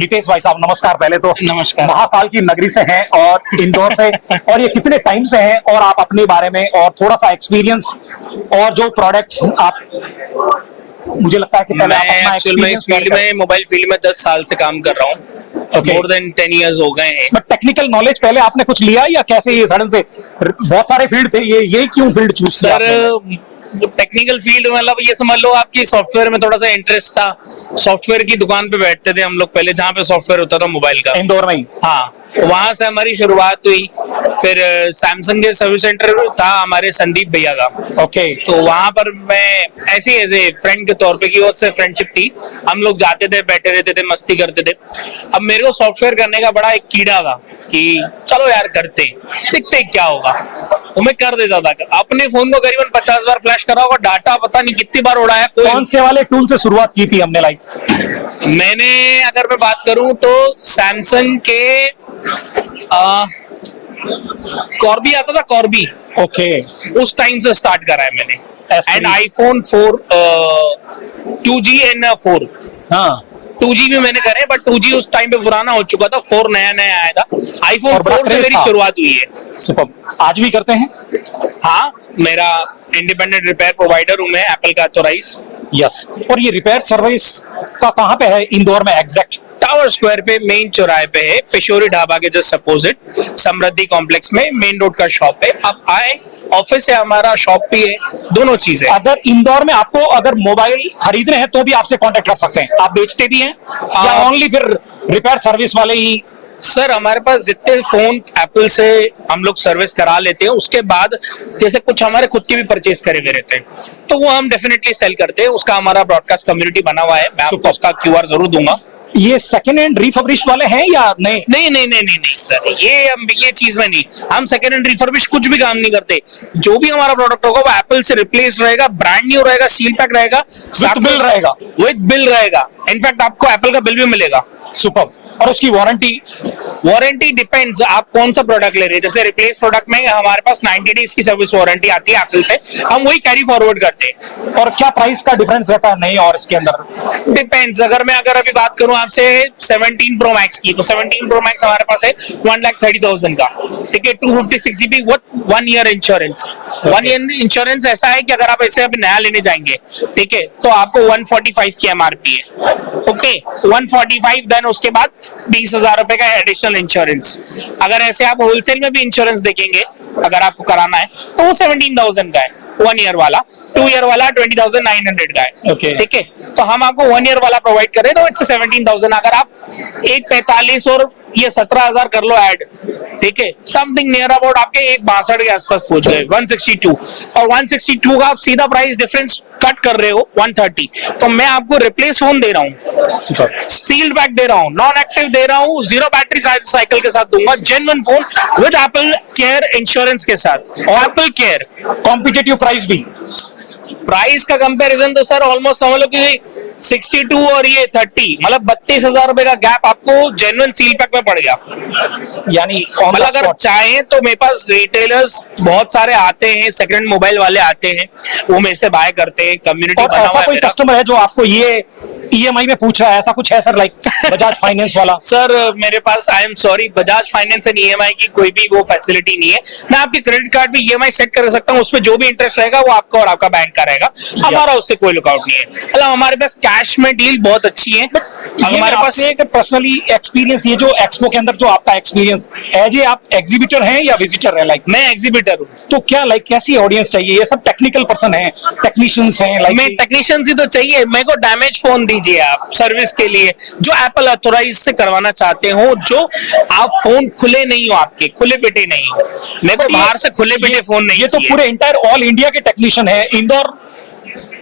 हितेश भाई साहब नमस्कार। पहले तो नमस्कार। महाकाल की नगरी से हैं और इंदौर से, और ये कितने टाइम से हैं, और आप अपने बारे में और थोड़ा सा एक्सपीरियंस और जो प्रोडक्ट आप, मुझे लगता है कि पहले आप अपना एक्चुअल में इस फील्ड में, मोबाइल फील्ड में 10 साल से काम कर रहा हूँ। मोर देन 10 इयर्स हो गए हैं। बट टेक्निकल नॉलेज पहले आपने कुछ लिया या कैसे ये सडन से, बहुत सारे फील्ड थे, ये क्यों फील्ड चूज किया सर? टेक्निकल फील्ड मतलब ये समझ लो आपकी सॉफ्टवेयर में थोड़ा सा इंटरेस्ट था। सॉफ्टवेयर की दुकान पे बैठते थे हम लोग पहले, जहाँ पे सॉफ्टवेयर होता था मोबाइल का, इंदौर में ही। हाँ, वहां से हमारी शुरुआत हुई। फिर सैमसंग के सर्विस सेंटर था हमारे संदीप भैया का। ओके। तो वहां पर मैं ऐसे एज फ्रेंड के तौर पे की ओर से फ्रेंडशिप थी, हम लोग जाते थे, बैठे रहते थे, मस्ती करते थे। अब मेरे को सॉफ्टवेयर करने का बड़ा एक कीड़ा था कि चलो यार करते, दिखते क्या होगा, तो मैं कर देता था। अपने फोन को करीबन 50 बार फ्लैश करा होगा, डाटा पता नहीं कितनी बार उड़ाया। कौन से वाले टूल से शुरुआत की थी हमने? लाइक मैंने अगर मैं बात करूं तो सैमसंग के कॉर्बी आता था, कॉर्बी। ओके। उस टाइम से स्टार्ट करा है मैंने। And iPhone 4 2G and 4। हाँ, 2G भी मैंने करे, बट 2G उस टाइम पे पुराना हो चुका था, 4 नया नया आया था। आईफोन 4 से मेरी शुरुआत हुई है। सुपर। आज भी करते हैं? हाँ, मेरा इंडिपेंडेंट रिपेयर प्रोवाइडर हूँ मैं, एप्पल का ऑथराइज। यस। और ये रिपेयर सर्विस का कहाँ पे है इंदौर में एग्जैक्ट? टावर स्क्वायर पे, मेन चौराहे पे है, पेशोरी ढाबा के जस्ट अपोजिट, समृद्धि कॉम्प्लेक्स में, मेन रोड का शॉप है। आप आए, ऑफिस है हमारा, शॉप भी है, दोनों चीजें। अगर इंदौर में आपको अगर मोबाइल खरीदने हैं तो भी आपसे कांटेक्ट कर सकते हैं? आप बेचते भी हैं या ओनली फिर रिपेयर सर्विस वाले ही? सर, हमारे पास जितने फोन एप्पल से हम लोग सर्विस करा लेते हैं, उसके बाद जैसे कुछ हमारे खुद के भी परचेज करे हुए रहते हैं, तो वो हम डेफिनेटली सेल करते हैं। उसका हमारा ब्रॉडकास्ट कम्युनिटी बना हुआ है, मैं आपको उसका QR जरूर दूंगा। ये सेकंड हैंड रिफर्बिश वाले हैं या नहीं? नहीं सर, ये चीज में नहीं, हम सेकंड हैंड रिफर्बिश कुछ भी काम नहीं करते। जो भी हमारा प्रोडक्ट होगा वो एप्पल से रिप्लेस रहेगा, ब्रांड न्यू रहेगा, सील पैक रहेगा, विद बिल रहेगा। विद बिल रहेगा। इनफैक्ट आपको एप्पल का बिल भी मिलेगा। सुपर। और उसकी वारंटी डिपेंड्स आप कौन सा प्रोडक्ट ले रहे हैं। जैसे रिप्लेस प्रोडक्ट में हमारे पास 90 डेज की सर्विस वारंटी आती है एप्पल से, हम वही कैरी फॉरवर्ड करते हैं। और क्या प्राइस का डिफरेंस रहता है नहीं और इसके अंदर? डिपेंड्स। अगर अभी बात करूं आपसे 17 प्रो मैक्स की, तो 17 प्रो मैक्स हमारे पास है 1,30,000 का, ठीक है, 256 GB with 1 year insurance. 1 year insurance ऐसा है कि अगर आप ऐसे अभी नया लेने जाएंगे, ठीक है, तो आपको 145 की MRP है। ओके, 145, देन उसके बाद 20,000 रुपए का एडिशनल इंश्योरेंस। अगर ऐसे आप होलसेल में भी इंश्योरेंस देखेंगे, अगर आपको कराना है, तो वो 17,000 का है 1 ईयर वाला। 2 ईयर वाला 20,900 का है। ओके। ठीक है, तो हम आपको 1 ईयर वाला प्रोवाइड करें तो इट्स 17,000। अगर आप 1,45 और ये 17,000 कर लो ऐड, ठीक है, समथिंग नियर अबाउट आपके 1,62 के आसपास पहुंच गए, 162। और 162 का आप सीधा प्राइस डिफरेंस कट कर रहे हो 130, तो मैं आपको रिप्लेस फोन दे रहा हूँ, सील्ड बैक दे रहा हूँ, नॉन एक्टिव दे रहा हूँ, 0 बैटरी साइकिल के साथ दूंगा, genuine phone with Apple care insurance के साथ। और एप्पल केयर कॉम्पिटिटिव प्राइस भी? प्राइस का कंपैरिजन तो सर ऑलमोस्ट समझ लो कि 62 और ये 30, मतलब 32,000 रुपए का गैप आपको जेन्युइन सील पैक में पड़ गया। यानी मतलब अगर चाहें तो मेरे पास रिटेलर्स बहुत सारे आते हैं, सेकंड मोबाइल वाले आते हैं, वो मेरे से बाय करते हैं, कम्युनिटी बना हुआ है। ऐसा कोई कस्टमर है जो आपको ये EMI में पूछ रहा है, ऐसा कुछ है सर, लाइक बजाज फाइनेंस वाला? सर मेरे पास, I am sorry, Bajaj Finance and EMI की कोई भी वो फैसिलिटी नहीं है। मैं आपके क्रेडिट कार्ड पे EMI सेट कर सकता हूँ, उसपे जो भी इंटरेस्ट रहेगा वो आपका और आपका बैंक का रहेगा, हमारा उससे कोई लुकआउट नहीं है। मतलब हमारे पास कैश में डील बहुत अच्छी है। हमारे पास एक पर्सनली एक्सपीरियंस, ये जो एक्सपो के अंदर जो आपका एक्सपीरियंस, एज ए आप एग्जीबिटर हैं या विजिटर हैं? लाइक मैं एग्जीबिटर हूँ। तो क्या लाइक कैसी ऑडियंस चाहिए? ये सब टेक्निकल पर्सन हैं, टेक्नीशियंस हैं? लाइक मैं टेक्नीशियंस ही तो चाहिए। मेरे को डैमेज फोन दीजिए आप सर्विस के लिए, जो एप्पल ऑथराइज से करवाना चाहते हो, जो आप फोन खुले नहीं हो, आपके खुले पेटे नहीं हो। मेरे को बाहर से खुले पेटे फोन नहीं ये तो पूरे इंटायर ऑल इंडिया के टेक्नीशियन है इंदौर।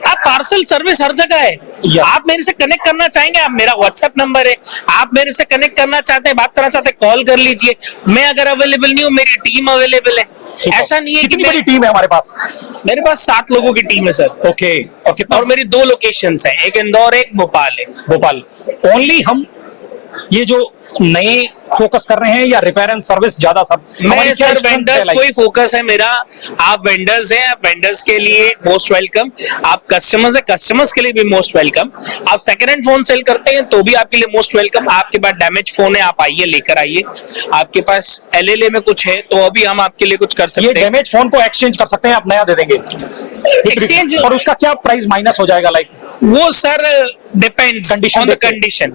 आप पार्सल सर्विस हर जगह है। Yes. आप मेरे से कनेक्ट करना चाहेंगे, आप मेरा व्हाट्सएप नंबर है, आप मेरे से कनेक्ट करना चाहते हैं, बात करना चाहते हैं, कॉल कर लीजिए। मैं अगर अवेलेबल नहीं हूँ, मेरी टीम अवेलेबल है। ऐसा नहीं है कि कितनी बड़ी टीम है हमारे पास? मेरे पास 7 लोगों की टीम है सर। ओके। और कितना? और मेरी 2 लोकेशंस हैं, एक इंदौर, एक भोपाल है। भोपाल ओनली। हम ये जो नए फोकस कर रहे हैं या रिपेयर एंड सर्विस ज्यादा सब? मैं सर वेंडर्स को ही फोकस है मेरा। आप वेंडर्स हैं, आप वेंडर्स के लिए मोस्ट वेलकम। आप कस्टमर्स है, कस्टमर्स के लिए भी मोस्ट वेलकम। आप सेकंड हैंड फोन सेल करते हैं तो भी आपके लिए मोस्ट वेलकम। आपके पास डैमेज फोन है, आप आइए लेकर आइए। आपके पास एलएलए में कुछ है तो अभी हम आपके लिए कुछ कर ये सकते हैं। डैमेज फोन को एक्सचेंज कर सकते हैं, आप नया दे देंगे एक्सचेंज और उसका क्या प्राइस माइनस हो जाएगा? लाइक वो sir depends Condition on the देखते हैं। कंडीशन।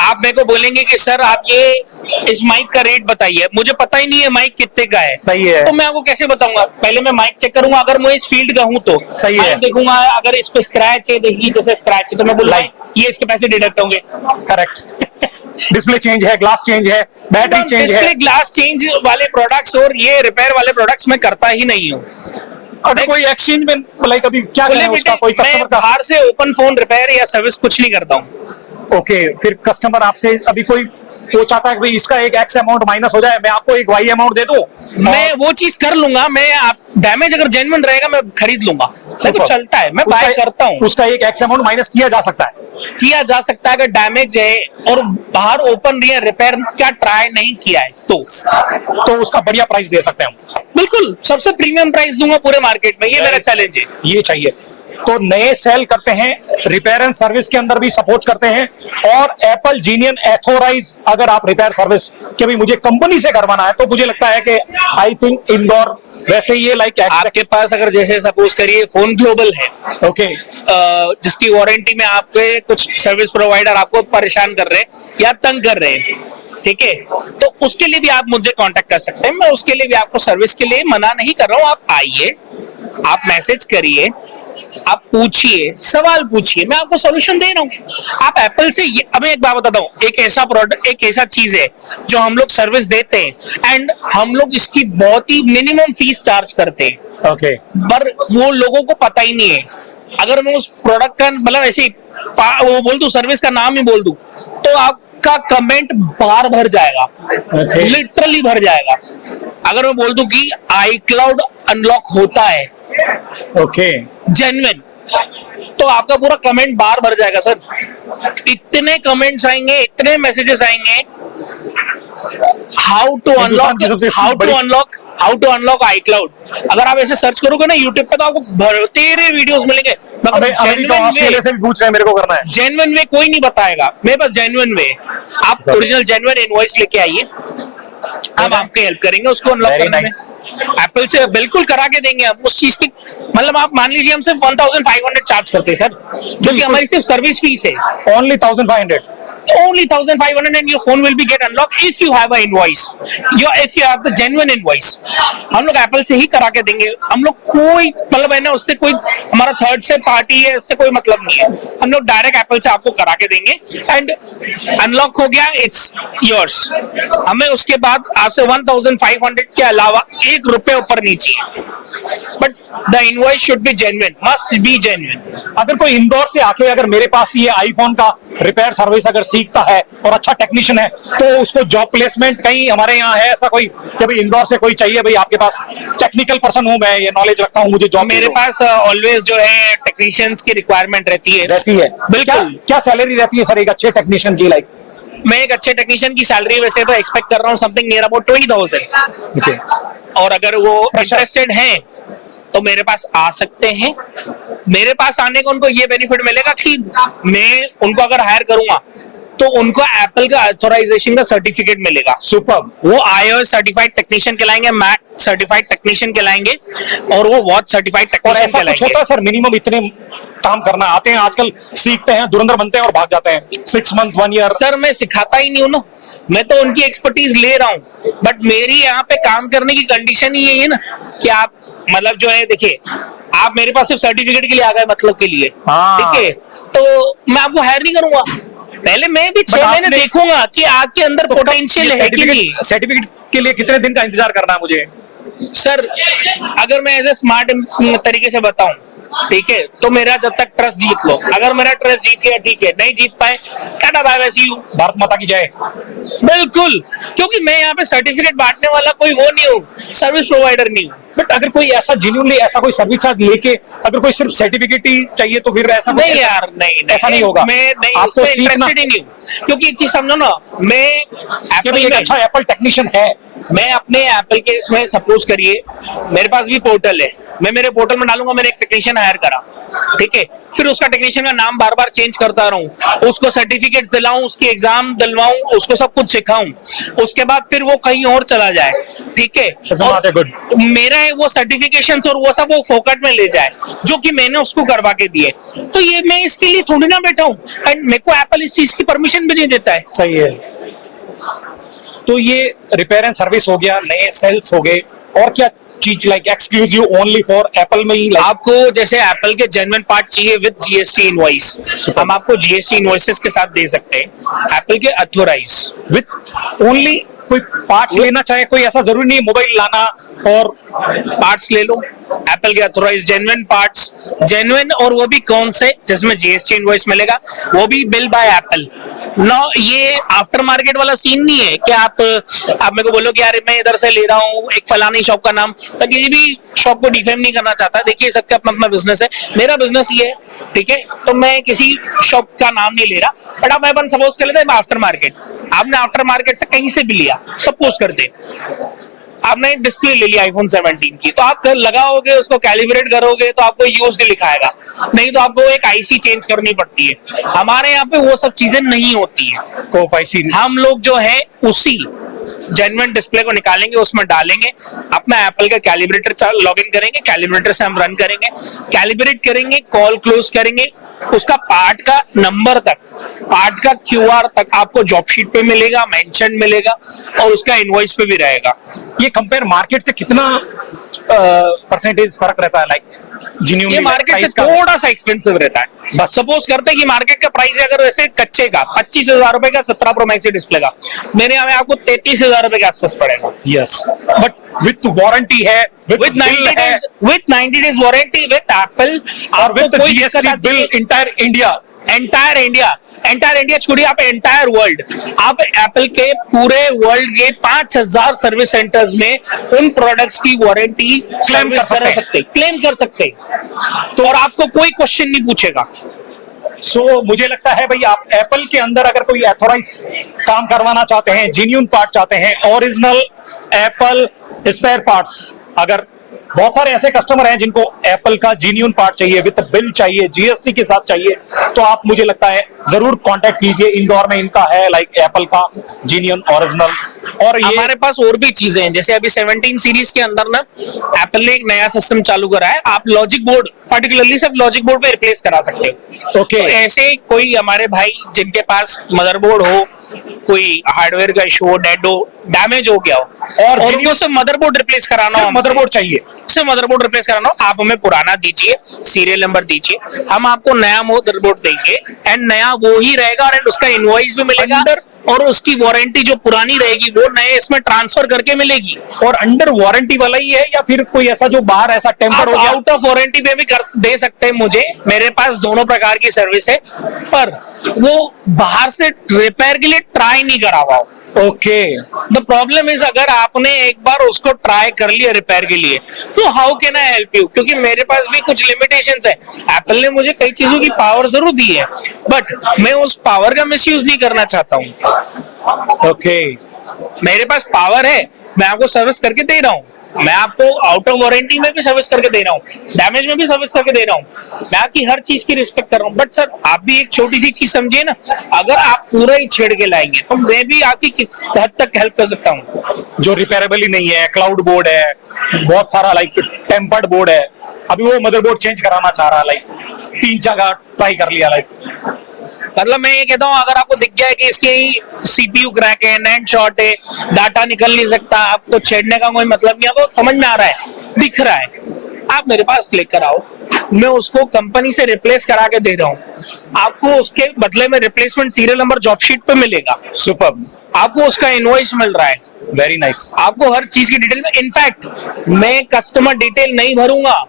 आप मेरे को बोलेंगे कि सर आप ये इस माइक का रेट बताइए, मुझे पता ही नहीं है माइक कितने का है। सही है। तो मैं आपको कैसे बताऊंगा? पहले मैं माइक चेक करूंगा, अगर मैं इस फील्ड का हूं तो सही है। माइक देखूंगा, अगर इस पे स्क्रैच है, देखिए जैसे स्क्रैच है तो मैं बोलूंगा ये इसके पैसे डिडक्ट होंगे। करेक्ट। डिस्प्ले चेंज है, ग्लास चेंज है, बैटरी चेंज है। डिस्प्ले ग्लास चेंज वाले प्रोडक्ट्स और ये रिपेयर वाले प्रोडक्ट्स मैं करता ही नहीं हूँ। अगर कोई एक्सचेंज में लाइक अभी क्या बोले करें उसका, कोई बेटे, मैं कस्टमर का? बाहर से ओपन फोन रिपेयर या सर्विस कुछ नहीं करता हूँ। ओके, फिर कस्टमर आपसे अभी कोई वो चाहता है कि भाई इसका एक एक्स अमाउंट माइनस हो जाए, मैं आपको एक वाई अमाउंट दे दूं, मैं वो चीज कर लूंगा। मैं आप डैमेज अगर जेन्युइन रहेगा मैं खरीद लूंगा। मेरे को चलता है, मैं बाय करता हूँ। उसका एक एक्स अमाउंट माइनस किया जा सकता है। किया जा सकता है अगर डैमेज है और बाहर ओपन रिपेयर क्या ट्राई नहीं किया है तो उसका बढ़िया प्राइस दे सकते हैं हम। बिल्कुल सबसे प्रीमियम प्राइस दूंगा पूरे मार्केट में। ये मेरा चैलेंज है। ये चाहिए तो नए सेल करते हैं, रिपेयर एंड सर्विस के अंदर भी सपोर्ट करते हैं, और एप्पल जीनियन एथोराइज अगर आप रिपेयर सर्विस के भी मुझे कंपनी से करवाना है तो मुझे लगता है कि आई थिंक इंदौर वैसे ये लाइक आपके पास अगर जैसे सपोज करिए फोन ग्लोबल है, ओके, जिसकी वारंटी में आपके कुछ सर्विस प्रोवाइडर आपको परेशान कर रहे हैं या तंग कर रहे हैं, ठीक है, तो उसके लिए भी आप मुझे कांटेक्ट कर सकते हैं। मैं उसके लिए भी आपको सर्विस के लिए मना नहीं कर रहा हूँ। आप आइए, आप मैसेज करिए, आप पूछिए, सवाल पूछिए, मैं आपको सॉल्यूशन दे रहा हूँ। आप एप्पल से अब मैं एक बात बताता हूँ, एक ऐसा प्रोडक्ट, एक ऐसा चीज है जो हम लोग सर्विस देते हैं एंड हम लोग इसकी बहुत ही मिनिमम फीस चार्ज करते हैं। ओके, पर वो लोगों को पता ही नहीं है। अगर मैं उस प्रोडक्ट का मतलब ऐसे वो बोल दूं, सर्विस का नाम ही बोल दूं, तो आपका कमेंट बार भर जाएगा, लिटरली भर जाएगा। अगर मैं बोल दूं कि iCloud अनलॉक होता है, ओके, जेन्युइन, तो आपका पूरा कमेंट बार भर जाएगा सर। इतने कमेंट्स आएंगे, इतने मैसेजेस आएंगे। How to unlock iCloud। अगर आप ऐसे सर्च करोगे ना यूट्यूब पे तो आपको भरतेरे वीडियोस मिलेंगे। ऑस्ट्रेलिया से भी पूछ रहे हैं, मेरे को करना है। जेन्युइन वे कोई नहीं बताएगा, मेरे पास जेन्युइन वे। आप ओरिजिनल जेन्युइन इनवॉइस लेके आइए, हम आपके हेल्प करेंगे उसको अनलॉक करने में। एप्पल से बिल्कुल करा के देंगे हम उस चीज की। मतलब आप मान लीजिए हम सिर्फ 1500 चार्ज करते हैं सर, क्योंकि हमारी सिर्फ सर्विस फीस है। Only 1500, only 1500 and your phone will be get unlocked if you have a invoice, if you have the genuine invoice। हम लोग एप्पल से ही करा के देंगे। हम लोग कोई मतलब है ना उससे कोई हमारा थर्ड से पार्टी है, उससे कोई मतलब नहीं है। हम लोग डायरेक्ट एप्पल से आपको करा के देंगे एंड अनलॉक हो गया, इट्स योर्स। हमें उसके बाद आपसे 1500 के अलावा ₹1 ऊपर नहीं चाहिए, but the invoice should be genuine, must be genuine. अगर कोई इंदौर से आके अगर मेरे पास ये आईफोन का रिपेयर सर्विस अगर सीखता है और अच्छा टेक्नीशियन है तो उसको जॉब प्लेसमेंट कहीं हमारे यहाँ है ऐसा कोई कि भाई इंदौर से कोई चाहिए, भाई आपके पास टेक्निकल पर्सन हूँ मैं, ये नॉलेज रखता हूँ, मुझे जॉब मेरे पास ऑलवेज जो है टेक्नीशियंस की रिक्वायरमेंट रहती है। बिल्कुल। क्या सैलरी रहती है सर एक अच्छे टेक्नीशियन की? लाइक मैं एक अच्छे टेक्नीशियन की सैलरी वैसे तो एक्सपेक्ट कर रहा हूँ समथिंग नियर अबाउट 20,000। ओके, और अगर वो इंटरेस्टेड हैं तो मेरे पास आ सकते हैं। मेरे पास आने का उनको ये बेनिफिट मिलेगा कि मैं उनको अगर हायर करूंगा तो उनको एप्पल का ऑथराइजेशन का सर्टिफिकेट मिलेगा। सुपर्ब। वो iOS सर्टिफाइड टेक्नीशियन कहलाएंगे, मैक सर्टिफाइड टेक्नीशियन कहलाएंगे और वो वॉच सर्टिफाइड और टेक्नीशियन ऐसा कुछ कहलाएंगे। होता है सर मिनिमम इतने काम करना आते हैं आजकल, सीखते हैं, धुरंधर बनते हैं और भाग जाते हैं 6 मंथ 1 ईयर? सर मैं सिखाता ही नहीं हूँ ना, मैं तो उनकी एक्सपर्टीज ले रहा हूँ। बट मेरी यहाँ पे काम करने की कंडीशन ही यही है ना कि आप मतलब जो है देखिए, आप मेरे पास सिर्फ सर्टिफिकेट के लिए आ गए, मतलब के लिए, ठीक है, तो मैं आपको हायर नहीं करूंगा। पहले मैं भी 6 महीने देखूंगा कि आपके अंदर पोटेंशियल है कि नहीं। सर्टिफिकेट के लिए कितने दिन का इंतजार करना है मुझे? सर अगर मैं ऐसे स्मार्ट तरीके से बताऊं, ठीक है, तो मेरा जब तक ट्रस्ट जीत लो, अगर मेरा ट्रस्ट जीत गया ठीक है, नहीं जीत पाए tata bye bye see you, Bharat माता की जय। बिल्कुल, क्योंकि मैं यहाँ पे सर्टिफिकेट बांटने वाला कोई वो नहीं हूँ, सर्विस प्रोवाइडर नहीं हूँ। बट अगर कोई ऐसा जेन्युइनली ऐसा कोई सर्विस चार्ज लेके अगर कोई सिर्फ सर्टिफिकेट ही चाहिए तो फिर ऐसा नहीं यार, नहीं ऐसा नहीं होगा। मैं नहीं आपको उसमें सीखना इंटरेस्टेड ही नहीं हूँ, क्योंकि एक चीज समझो ना, मैं कि भाई एक अच्छा एप्पल टेक्नीशियन है। मैं अपने एप्पल के इसमें सपोज करिए मेरे पास भी पोर्टल है, मैं मेरे पोर्टल में डालूंगा मैंने एक टेक्नीशियन हायर करा, ठीक है, फिर उसका टेक्नीशियन का नाम बार बार चेंज करता रहूं, उसको सर्टिफिकेट्स दिलाऊं, उसकी एग्जाम दिलवाऊं, उसको सब कुछ सिखाऊं, उसके बाद फिर वो कहीं और चला जाए, ठीक है, और गुड। मेरा वो सर्टिफिकेशंस और वो सब वो फोकट में ले जाए जो कि मैंने उसको करवा के दिए, तो ये मैं इसके लिए थोड़ी ना बैठा हूं, एंड मेरे को एप्पल इस चीज की परमिशन भी नहीं देता है। सही है। तो ये रिपेयर एंड सर्विस हो गया, नए सेल्स हो गए, और क्या चीज like exclusive only for Apple में ही? आपको जैसे एप्पल के जेन्युइन पार्ट चाहिए विद जीएसटी इनवॉइस, हम आपको जीएसटी इनवॉइसेस के साथ दे सकते हैं। एप्पल के अथोराइज विद ओनली कोई पार्ट्स लेना चाहे, कोई ऐसा जरूरी नहीं मोबाइल लाना और पार्ट्स ले लो, एप्पल के अथोराइज जेन्युइन पार्ट्स, जेन्युइन, और वो भी कौन से जिसमें जीएसटी इनवॉइस मिलेगा, वो भी बिल बाय एप्पल। नो, ये आफ्टर मार्केट वाला सीन नहीं है कि आप मेरे को बोलो कि यार मैं इधर से ले रहा हूँ एक फलानी शॉप का नाम, तो किसी भी शॉप को डिफेम नहीं करना चाहता। देखिए सबका अपना अपना बिजनेस है, मेरा बिजनेस ये है, ठीक है, तो मैं किसी शॉप का नाम नहीं ले रहा, बट आप अपन सपोज कर लेते हैं आफ्टर मार्केट, आपने आफ्टर मार्केट से कहीं से भी लिया, सपोज करते आपने एक डिस्प्ले ले लिया आईफोन 17 की, तो आप लगाओगे उसको कैलिब्रेट करोगे तो आपको यूज्ड लिखाएगा, नहीं तो आपको एक आईसी चेंज करनी पड़ती है। हमारे यहाँ पे वो सब चीजें नहीं होती है, तो आईसी हम लोग जो है उसी जेन्युइन डिस्प्ले को निकालेंगे, उसमें डालेंगे, अपना एप्पल का कैलिब्रेटर लॉगिन करेंगे, कैलिब्रेटर से हम रन करेंगे, कैलिब्रेट करेंगे, कॉल क्लोज करेंगे, उसका पार्ट का नंबर तक, पार्ट का क्यूआर तक आपको जॉब शीट पे मिलेगा, मेंशन मिलेगा, और उसका इनवॉइस पे भी रहेगा। ये कंपेयर मार्केट से कितना परसेंटेज फर्क रहता है? लाइक ये मार्केट से थोड़ा सा एक्सपेंसिव रहता है। बस सपोज करते हैं कि मार्केट का प्राइस है अगर वैसे कच्चे का 25,000 रुपए का 17 प्रो मैक्स डिस्प्ले का, मेरे यहाँ आपको 33,000 रुपए के आसपास पड़ेगा। यस, बट विथ वारंटी है, with 90 days warranty with Apple, और with GST bill entire India छोड़िए, आप एंटायर वर्ल्ड, आप एप्पल के पूरे वर्ल्ड के 5,000 सर्विस सेंटर्स में उन प्रोडक्ट्स की वारंटी क्लेम कर सकते तो, और आपको कोई क्वेश्चन नहीं पूछेगा। सो मुझे लगता है भाई आप एप्पल के अंदर अगर कोई एथोराइज काम करवाना चाहते हैं, जेन्युइन पार्ट चाहते हैं, ओरिजिनल एप्पल स्पेयर पार्ट्स, अगर बहुत सारे ऐसे कस्टमर हैं जिनको एप्पल का जेन्युइन पार्ट चाहिए, विद बिल चाहिए, जीएसटी के साथ चाहिए, तो आप मुझे लगता है जरूर कांटेक्ट कीजिए। इंदौर में इनका है लाइक एप्पल का जेन्युइन ओरिजिनल। और ये हमारे पास और भी चीजें हैं, जैसे अभी 17 सीरीज के अंदर ना एप्पल ने एक नया सिस्टम चालू करा है, आप लॉजिक बोर्ड पर्टिकुलरली सिर्फ लॉजिक बोर्ड पे रिप्लेस करा सकते हो। ओके, तो ऐसे कोई हमारे भाई जिनके पास मदरबोर्ड हो, कोई हार्डवेयर का इशू हो, डेड हो, डैमेज हो गया हो, और जिनको सिर्फ मदरबोर्ड रिप्लेस कराना हो, मदरबोर्ड चाहिए, सिर्फ मदरबोर्ड रिप्लेस कराना हो, आप हमें पुराना दीजिए, सीरियल नंबर दीजिए, हम आपको नया मदरबोर्ड देंगे, एंड नया वो ही रहेगा, और उसका इनवॉइस भी मिलेगा, और उसकी वारंटी जो पुरानी रहेगी वो नए इसमें ट्रांसफर करके मिलेगी। और अंडर वारंटी वाला ही है या फिर कोई ऐसा जो बाहर ऐसा टेम्पर हो गया? आउट ऑफ वारंटी पे भी कर दे सकते हैं मुझे, मेरे पास दोनों प्रकार की सर्विस है, पर वो बाहर से रिपेयर के लिए ट्राई नहीं करा हुआ। ओके, द प्रॉब्लम इज अगर आपने एक बार उसको ट्राई कर लिया रिपेयर के लिए, तो how can I help you, क्योंकि मेरे पास भी कुछ लिमिटेशंस है। एप्पल ने मुझे कई चीजों की पावर जरूर दी है, बट मैं उस पावर का मिसयूज नहीं करना चाहता हूँ। ओके, मेरे पास पावर है, मैं आपको सर्विस करके दे रहा हूँ, मैं आपको आउट ऑफ वारंटी में भी सर्विस करके दे रहा हूँ, डैमेज में भी सर्विस करके दे रहा हूँ, मैं आपकी हर चीज की रिस्पेक्ट कर रहा हूँ। बट सर आप भी एक छोटी सी चीज समझिए ना, अगर आप पूरा ही छेड़ के लाएंगे तो मैं भी आपकी किस हद तक हेल्प कर सकता हूँ। जो रिपेयरेबल ही नहीं है, क्लाउड बोर्ड है, बहुत सारा लाइक टेम्पर्ड बोर्ड है, अभी वो मदरबोर्ड चेंज कराना चाह रहा, लाइक 3 जगह ट्राई कर लिया, लाइक मतलब मैं ये कहता हूँ अगर आपको दिख गया है कि इसकी सीपीयू क्रैक है, नैंड शॉर्ट है, डाटा निकल नहीं सकता, आपको छेड़ने का कोई मतलब नहीं, आपको समझ में आ रहा है, दिख रहा है, आप मेरे पास लेकर आओ, मैं उसको कंपनी से रिप्लेस करा के दे रहा हूँ, आपको उसके बदले में replacement serial number job sheet पे मिलेगा, सुपर्ब, आपको उसका इनवॉइस मिल रहा है, वेरी नाइस, आपको हर चीज की डिटेल में, इनफैक्ट मैं कस्टमर डिटेल नहीं भरूंगा,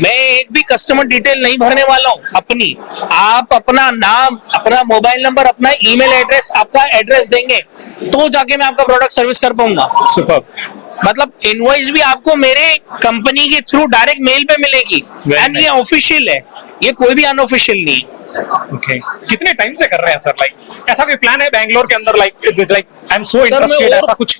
मैं एक भी कस्टमर डिटेल नहीं भरने वाला हूँ अपनी, आप अपना नाम, अपना मोबाइल नंबर, अपना ईमेल एड्रेस, आपका एड्रेस देंगे तो जाके मैं आपका प्रोडक्ट सर्विस कर पाऊंगा। सुपर्ब, मतलब इनवॉइस भी आपको मेरे कंपनी के थ्रू डायरेक्ट मेल पे मिलेगी Very एंड ये ऑफिशियल है, ये कोई भी अनऑफिशियल नहीं है। ओके कितने टाइम से कर रहे हैं सर? लाइक ऐसा कोई प्लान है बैंगलोर के अंदर? Like it's like I am so मैं इंटरेस्टेड, ऐसा कुछ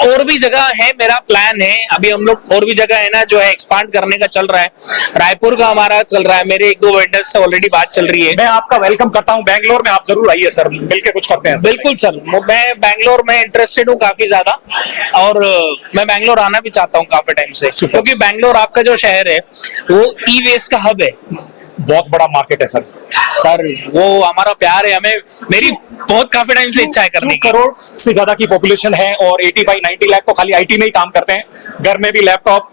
और भी जगह है, मेरा प्लान है अभी हम लोग और भी जगह है ना जो है एक्सपांड करने का चल रहा है। रायपुर का हमारा चल रहा है, मेरे 1-2 वेंडर्स से ऑलरेडी बात चल रही है। मैं आपका वेलकम करता हूं बैंगलोर में, आप जरूर आइए सर, मिलके कुछ करते हैं सर। बिल्कुल सर, मैं बैंगलोर में इंटरेस्टेड हूँ काफी ज्यादा, और मैं बैंगलोर आना भी चाहता हूँ काफी टाइम से, Super. क्योंकि बैंगलोर आपका जो शहर है वो ई वेस्ट का हब है बहुत बड़ा मार्केट है सर। सर, वो हमारा प्यार है, हमें मेरी बहुत काफी टाइम से इच्छा है करने 2 की। करोड़ से ज्यादा की पॉपुलेशन है और 85-90 लाख तो खाली आईटी में ही काम करते हैं, घर में भी लैपटॉप,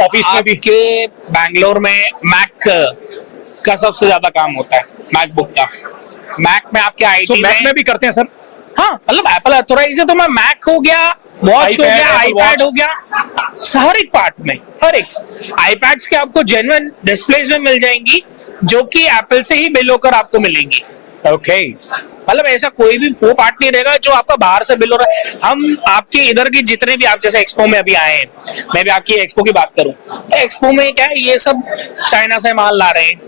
ऑफिस में भी। आपके बैंगलोर में मैक का सबसे ज्यादा काम होता है, मैकबुक का। मैक में आपके सो आईटी मैक में भी करते हैं सर? हाँ, मतलब एप्पल ऑथोराइज है तो मैं मैक हो गया, वॉच हो iPad, गया, Apple आईपैड Watch। हो गया, हर एक पार्ट में, हर एक आईपैड्स के आपको जेन्युइन डिस्प्लेज में मिल जाएंगी जो कि एप्पल से ही बिल होकर आपको मिलेंगी। ओके मतलब ऐसा कोई भी वो पार्ट नहीं रहेगा जो आपका बाहर से बिल हो रहा है। हम आपके इधर की जितने भी, आप जैसे एक्सपो में अभी आए हैं, मैं भी आपकी एक्सपो की बात करूं तो एक्सपो में क्या है, ये सब चाइना से माल ला रहे हैं,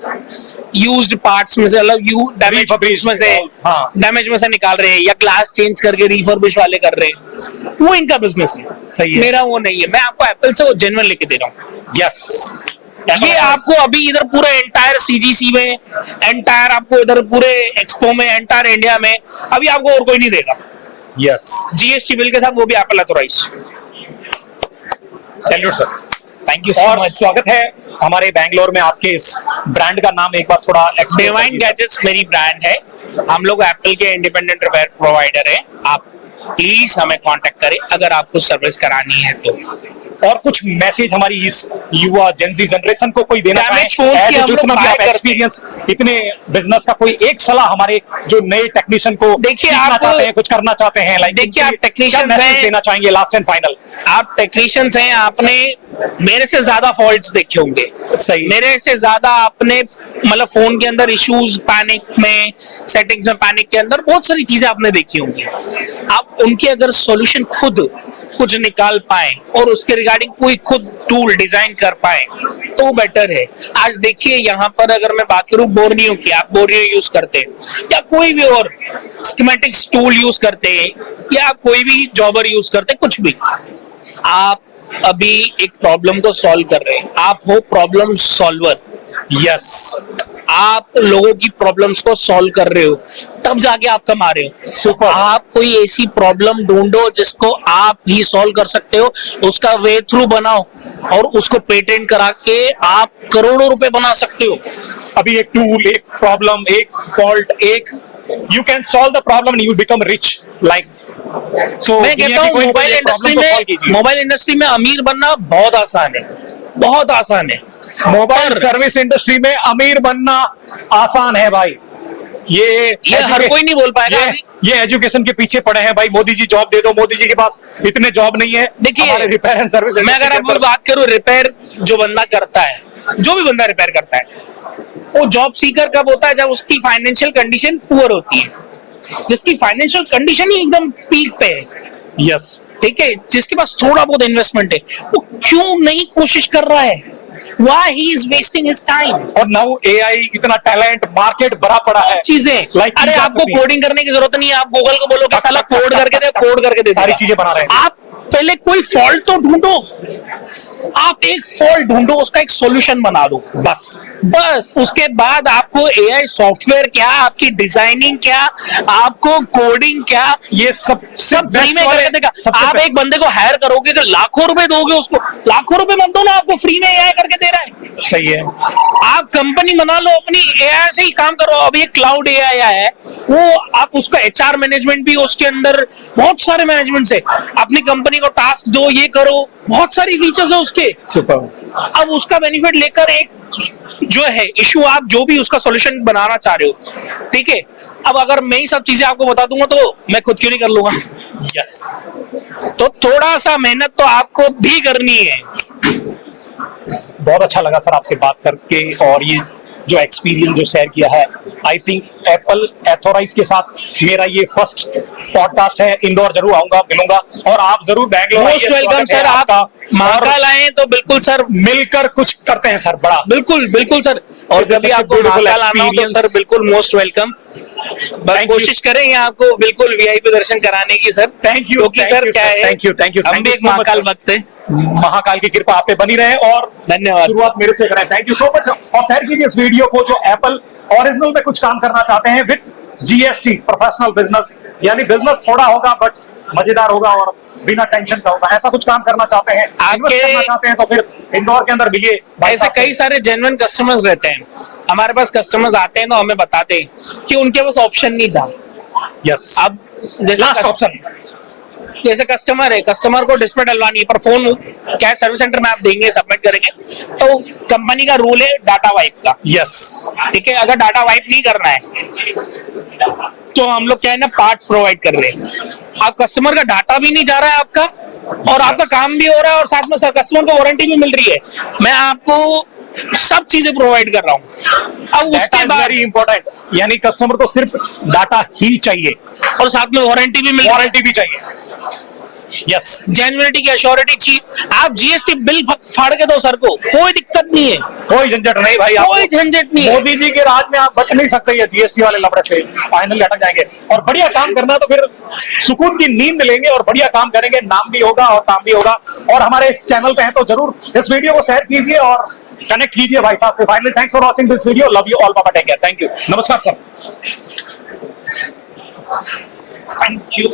यूज्ड पार्ट्स में से, मतलब डैमेज में से, हाँ। डैमेज में से निकाल रहे हैं या ग्लास चेंज करके रिफर्बिश वाले कर रहे हैं, वो इनका बिजनेस है। सही है। मेरा वो नहीं है, मैं आपको एप्पल से वो जेन्युइन लेके दे रहा हूँ। यस ये आपको अभी इधर पूरे एंटायर सीजीसी में, एंटायर आपको इधर पूरे एक्सपो में, एंटायर इंडिया में अभी आपको और कोई नहीं देगा। यस जीएसटी बिल के साथ, वो भी Apple authorize. Salute sir, thank you so और मच। स्वागत है हमारे बैंगलोर में। आपके इस ब्रांड का नाम एक बार थोड़ा एक्सप्लेन डिवाइन गैजेट्स मेरी ब्रांड है, हम लोग एप्पल के इंडिपेंडेंट रिपेयर प्रोवाइडर है। आप प्लीज हमें कांटेक्ट करें अगर आपको सर्विस करानी है तो। और कुछ मैसेज हमारी इस युवा जेनजी जनरेशन को कोई देना Damaged चाहें? phones की As हम लोग जितना भी buy आप करते हैं। एक्सपीरियंस इतने बिजनेस का, कोई एक सलाह हमारे जो नए टेक्नीशियन को देखिए, सीखना आप- चाहते हैं, कुछ करना चाहते हैं, लाइक देखिए, आप technicians मैसेज हैं। देना चाहेंगे लास्ट एंड फाइनल? आप टेक्नीशियंस हैं, आपने मेरे से ज्यादा फॉल्ट्स देखे होंगे, सही। मेरे से ज्यादा आपने मतलब फोन के अंदर इश्यूज, पैनिक में, सेटिंग्स में पैनिक के अंदर बहुत सारी चीजें आपने देखी होंगी। आप उनके अगर सॉल्यूशन खुद कुछ निकाल पाए और उसके रिगार्डिंग कोई खुद टूल डिजाइन कर पाए तो बेटर है। आज देखिए यहाँ पर अगर मैं बात करूं बोर्नियो की, आप बोर्नियो यूज करते हैं या कोई भी और स्कीमेटिक्स टूल यूज करते हैं या कोई भी जॉबर यूज करते हैं, कुछ भी, आप अभी एक प्रॉब्लम को सॉल्व कर रहे हैं, आप हो प्रॉब्लम सॉल्वर। यस आप लोगों की प्रॉब्लम्स को सॉल्व कर रहे हो, तब जाके आप कमा रहे हो। सुपर। आप कोई ऐसी प्रॉब्लम ढूंढो जिसको आप ही सॉल्व कर सकते हो, उसका वे थ्रू बनाओ और उसको पेटेंट करा के आप करोड़ों रुपए बना सकते हो। अभी एक टूल, एक प्रॉब्लम, एक फॉल्ट, एक you can solve the problem and you become rich. Like so मैं कहता हूँ मोबाइल इंडस्ट्री में अमीर बनना बहुत आसान है, बहुत आसान है। मोबाइल सर्विस इंडस्ट्री में अमीर बनना आसान है भाई। ये हर कोई नहीं बोल पाएगा। ये एजुकेशन के पीछे पड़े हैं भाई। मोदी जी जॉब दे दो, मोदी जी के पास इतने जॉब नहीं है। देखिए, हमारे रिपेयर एंड सर्विस, मैं अगर आपको बात करूं, रिपेयर जो बंदा करता है, जो भी बंदा रिपेयर करता है, वो जॉब सीकर कब होता है? जब उसकी फाइनेंशियल कंडीशन पुअर होती है, जिसकी फाइनेंशियल कंडीशन ही एकदम पीक पे है। यस, ठीक है, जिसके पास थोड़ा बहुत इन्वेस्टमेंट है, वो क्यों नहीं कोशिश कर रहा है? Why he is wasting his time? और नाउ एआई, इतना टैलेंट, मार्केट भरा पड़ा है। चीजें Like अरे की जा आपको सकती है। कोडिंग करने की जरूरत नहीं है, आप गूगल को बोलो कि साला कोड करके दे, कोड करके दे, सारी चीजें बना रहे हैं। आप पहले कोई फॉल्ट तो ढूंढो, आप एक फॉल्ट ढूंढो, उसका एक सॉल्यूशन बना दो, बस उसके बाद आपको एआई सॉफ्टवेयर क्या, आपकी डिजाइनिंग क्या, आपको कोडिंग क्या, ये सब फ्री में करके देगा। आप एक बंदे को हायर करोगे तो लाखों रुपए दोगे उसको, लाखों रुपए मत दो ना, आपको फ्री में एआई करके दे रहा है। सही है। आप कंपनी बना लो अपनी, एआई से ही काम करो। अभी एक क्लाउड एआई है, वो आप उसका एचआर मैनेजमेंट भी उसके अंदर, बहुत सारे मैनेजमेंट से अपनी कंपनी को टास्क दो, ये करो, बहुत सारी फीचर्स है उसके। सुपर। अब उसका बेनिफिट लेकर एक जो है इशू, आप जो भी उसका सॉल्यूशन बनाना चाह रहे हो, ठीक है। अब अगर मैं ही सब चीजें आपको बता दूंगा तो मैं खुद क्यों नहीं कर लूंगा? यस, तो थोड़ा सा मेहनत तो आपको भी करनी है। बहुत अच्छा लगा सर आपसे बात करके। और ये जो एक्सपीरियंस जो शेयर किया है। आई थिंक एप्पल एथोराइज के साथ मेरा ये फर्स्ट पॉडकास्ट है। इंदौर जरूर आऊंगा, मिलूंगा, और आप जरूर बैंगलोर मोस्ट वेलकम सर, आप महाकाल आए तो बिल्कुल सर, मिलकर कुछ करते हैं सर बड़ा। बिल्कुल बिल्कुल सर, और जब भी आपको महाकाल आना हो तो सर बिल्कुल मोस्ट वेलकम। बस कोशिश करेंगे आपको बिल्कुल वीआईपी दर्शन कराने की सर। थैंक यू, क्योंकि सर क्या है, थैंक यू हम भी एक महाकाल भक्त हैं। महाकाल की कृपा आप पे बनी रहे और धन्यवाद, शुरुआत मेरे से करें। Thank you so much. और शेयर कीजिए इस वीडियो को जो एप्पल ओरिजिनल में कुछ काम करना चाहते हैं विद जीएसटी, प्रोफेशनल बिजनेस, यानी बिजनेस थोड़ा होगा बट मजेदार होगा और बिना टेंशन का होगा। ऐसा कुछ काम करना चाहते हैं, इन्वेस्ट करना चाहते हैं, तो फिर इंदौर के अंदर मिलिए। ऐसे कई सारे जेन्युइन कस्टमर्स रहते हैं। हमारे पास कस्टमर्स आते हैं तो हमें बताते हैं कि उनके पास ऑप्शन नहीं था। यस, अब जैसे लास्ट ऑप्शन, जैसे कस्टमर है, कस्टमर को डिस्प्ले डलवानी है, पर फोन क्या सर्विस सेंटर में आप देंगे, सबमिट करेंगे, तो कंपनी का रूल है डाटा वाइप का। यस, ठीक है, अगर डाटा वाइप नहीं करना है तो हम लोग क्या है ना, पार्ट्स प्रोवाइड कर रहे हैं। आप कस्टमर का डाटा भी नहीं जा रहा है आपका, और आपका काम भी हो रहा है, और साथ में सर कस्टमर को वारंटी भी मिल रही है। मैं आपको सब चीजें प्रोवाइड कर रहा हूँ। अब उसके बाद वेरी इंपॉर्टेंट, यानी कस्टमर को सिर्फ डाटा ही चाहिए और साथ में वारंटी भी मिल रही है। वारंटी भी चाहिए। यस, जेन्युइनिटी की अश्योरिटी चाहिए। आप जीएसटी बिल फाड़ के दो सर को, कोई दिक्कत नहीं है, कोई झंझट नहीं भाई, कोई झंझट नहीं है। मोदी जी के राज में आप बच नहीं सकते ये जीएसटी वाले लफड़े से, फाइनली अटक जाएंगे। और बढ़िया काम करना तो फिर सुकून की नींद लेंगे और बढ़िया काम करेंगे, नाम भी होगा और काम भी होगा। और हमारे इस चैनल पे हैं तो जरूर इस वीडियो को शेयर कीजिए और कनेक्ट कीजिए भाई साहब से। Finally thanks for watching this video, love you all, बाबा टेक केयर, थैंक यू, नमस्कार सर। Thank you.